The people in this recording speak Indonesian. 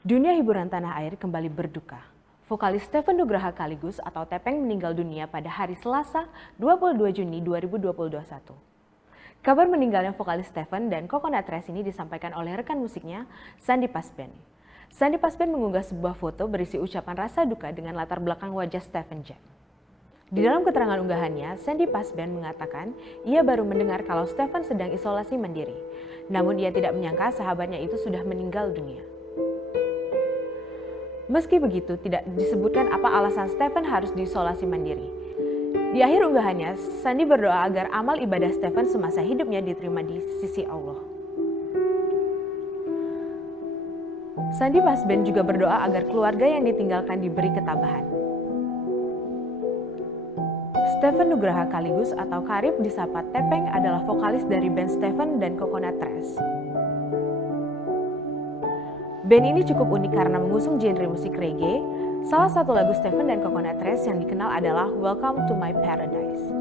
Dunia hiburan tanah air kembali berduka. Vokalis Steven Nugraha Kaligus atau Tepeng meninggal dunia pada hari Selasa 22 Juni 2021. Kabar meninggalnya vokalis Steven dan Coconut Tres ini disampaikan oleh rekan musiknya, Sandi Pasben. Sandi Pasben mengunggah sebuah foto berisi ucapan rasa duka dengan latar belakang wajah Steven Jack. Di dalam keterangan unggahannya, Sandi Pasben mengatakan ia baru mendengar kalau Steven sedang isolasi mandiri. Namun ia tidak menyangka sahabatnya itu sudah meninggal dunia. Meski begitu, tidak disebutkan apa alasan Steven harus diisolasi mandiri. Di akhir unggahannya, Sandi berdoa agar amal ibadah Steven semasa hidupnya diterima di sisi Allah. Sandi Pasben juga berdoa agar keluarga yang ditinggalkan diberi ketabahan. Steven Nugraha Kaligus atau Karib disapa Tepeng adalah vokalis dari band Steven dan Coconut Tres. Band ini cukup unik karena mengusung genre musik reggae. Salah satu lagu Steven dan Coconut Tres yang dikenal adalah Welcome to My Paradise.